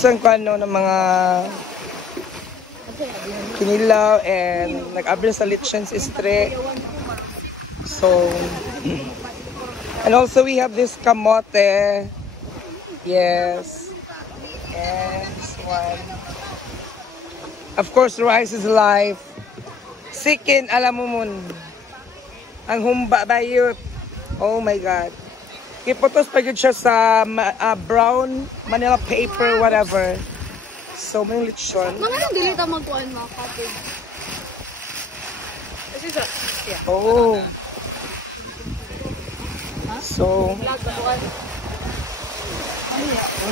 Tapos ang kano ng mga kinilaw and nag-abri sa lechons istre. So, and also we have this kamote. Yes. And this one. Of course, rice is life. Sikin, alam mo mun. Ang humba bayot. Oh my God. Ipotos pa yun siya sa brown Manila paper, whatever. So, may lechon. Mga nang dilita magkuhan mga kapit. Oh. So, wala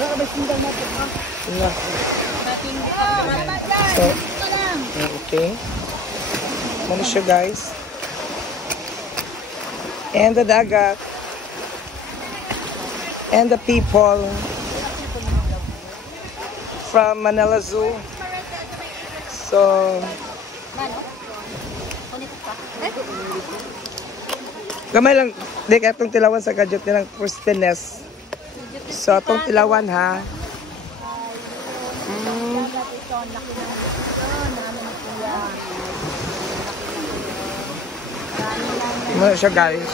ka ba sindang natin ha? yeah. So, okay. Ano siya guys? And the dagat. And the people from Manila Zoo. So, gamay lang, di ka itong tilawan sa kadyot nilang Christines. So, itong tilawan ha. Ano siya guys?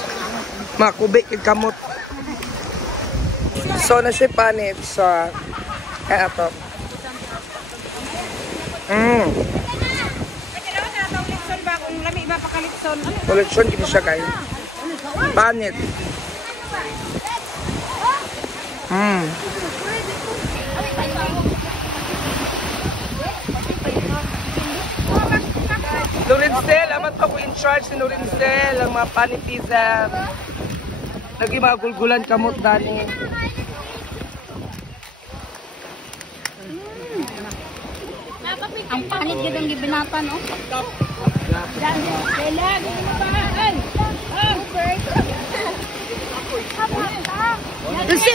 Makubik kay kamot. So, na siya panit sa kaya ito. Koleksyon gini siya guys. Panit. Lorenzel, amat ako in charge ni Lorenzel, ang mga panitisan. Lagi mga gulgulan kamot dani. Ang panit yun ang gibinatan, oh. Kasi!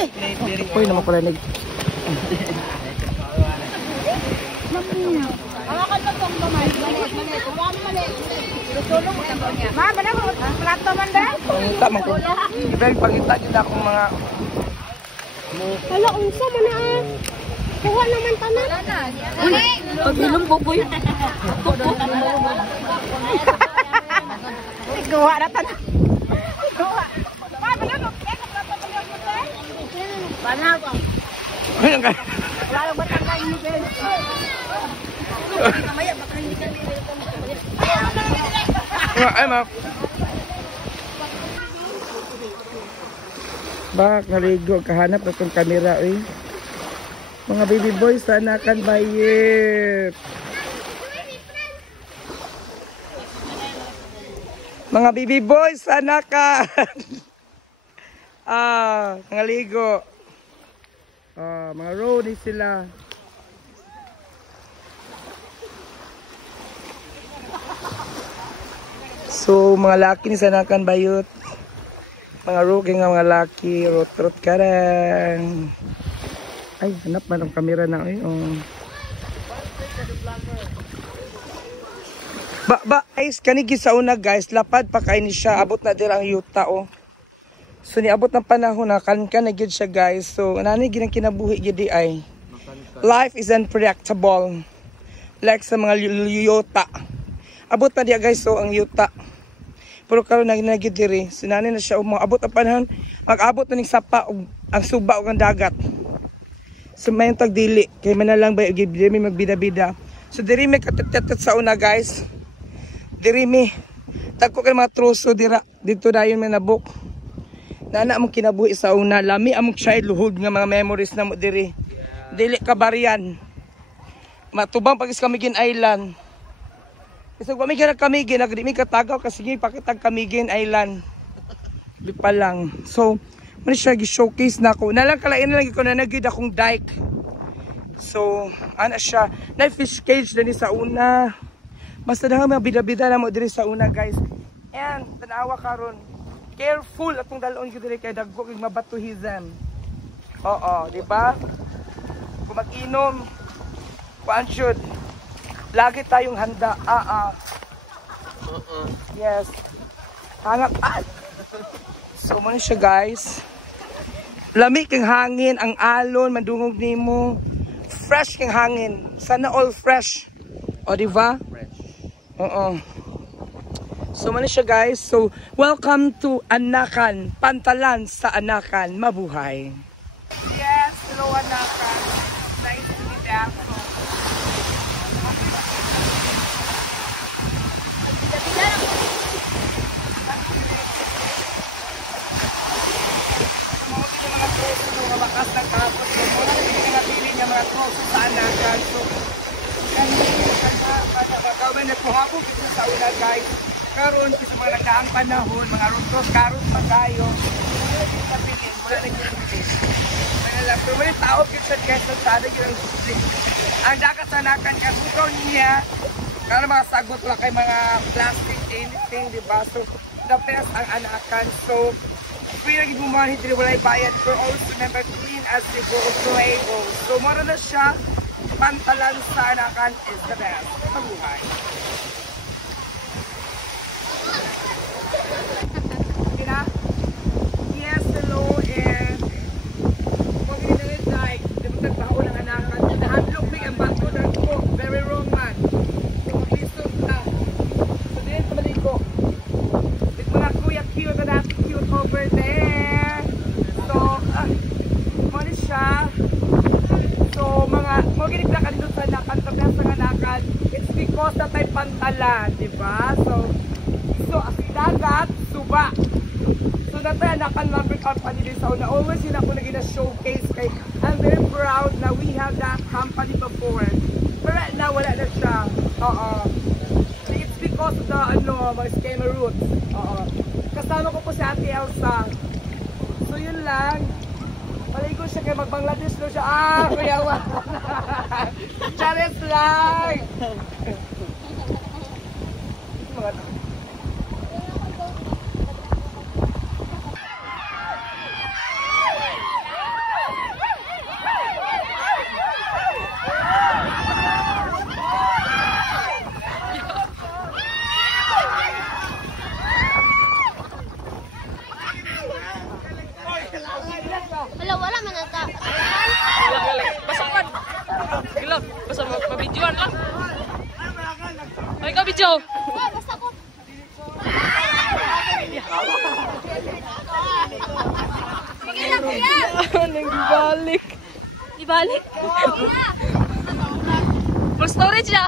Uy, naman ko lanig. Hawakan mo pong gamay. Malit. Huwag malit. Tutulong mo na niya. Ma, ba na mo? Plato man ba? Pangita man ko. Ibig pangita dyan akong mga... Hala, unsa mo na ah. Kuha naman tanan. Uy, pag-ilong buboy. Kuha na tanan. Kuha. Ma, ba na mo? Banaw ko. Ay, ang gaya. Wala lang batang kain mo, Ben. Mamaya, baka hindi ka Ay, ma. Bak, naligo. Kahanap na itong kamera, eh. Mga baby boys, sana kan bayit. Mga baby boys, sana kan. Naligo. Mga roadie sila. So, mga laki ni sanakan bayot. Mga rookie nga mga laki. Rot-rot karang. Ay, hanap man ang kamera na. Ay, oh. Guys, kanigi sa una guys. Lapad pa kayo ni siya. Abot na dirang yuta, oh. So, niabot ng panahon na kan na gid siya guys. So, nanay ginang kinabuhi gidi ay. Life is unpredictable. Like sa mga yuta. Abot na diya guys, so ang yuta. Pero karon na gid diri. Sinani na siya abot ang panahon. Mag-abot na ning sapa og ang suba og ang dagat. So may tag dili kay manalang ba gid diri magbida-bida. So diri may katatat sa una guys. Diri mi tagko kay mga troso dira dito dayon may nabuk. Nana among kinabuhi sa una, lami among childhood nga mga memories na mo diri. Dili ka barian. Matubang pagis Camiguin Island. Isag kami gina Camiguin, agdi mi katagaw kasi gi pakitag Camiguin Island. Di pa lang. So, man siya gi-showcase na ko. Nalang kalain na lang ko na nagid akong dike. So, ana siya, na fish cage dani sa una. Basta na mga bida-bida na mo diri sa una, guys. And tanawa karon. Careful atong dalon gyud diri kay dagko kay mabatuhizan. Oo, di ba? Kung mag-inom, kuan should. Lagi tayong handa. Yes. Hanap. So mo siya guys. Lami kang hangin, ang alon, mandungog nimo. Fresh king hangin. Sana all fresh. O, diba? Fresh. Oo. So, mali siya guys. So, welcome to Anakan. Pantalan sa Anakan. Mabuhay. Yes, hello Anakan. Nice to meet you. Mga bakas ng kapot. So, muna hindi na napili niya mga troso sa Anakan. So, magkawin na kuhapon kasi sa una guys. Karon kasi mga nagdaang panahon, mga rutos, karot pa tayo. Wala naging kapilin, wala naging kapilin. Pero may tao kasi guys, nagsada yun ang dakas Anakan ka, bukaw niya. Kaya mga sagot lang kay mga plastic, anything, diba? So, the best ang Anakan. So, free lagi bumahan, hindi wala bayad. So, always remember, clean as you go, so able. So, mara na siya, pantalan sa Anakan is the best. Mabuhay. Sina? Yes, hello, and huwag rin na rin like, dibutan tao ng Anakan. Nahandlok may ang bato ng ko. Very wrong man. So, mag-listen na. So, din sa maliko. With mga kuya cute na cute over there. So, mali siya. So, mga ginigla ka dito sa Anakan, sa Anakan, it's because na tayo pantalan, diba? So, dagat, suba. So, natay Anakan Lumber Company din sa una. Always yun ako naging na-showcase kay I'm very proud na we have that company before. But right now, wala na siya. It's because of the, mga schema route. Kasama ko po si Ate Elsa. So, yun lang. Maligo siya kay mag-Bangladesh no siya. Kuya wa. Charis lang. Wala man ata. Basta kan. Gila, basta mabidyoan lang. Ay ka video. Basta ko. Nagbalik. Ibalik. Full storage na.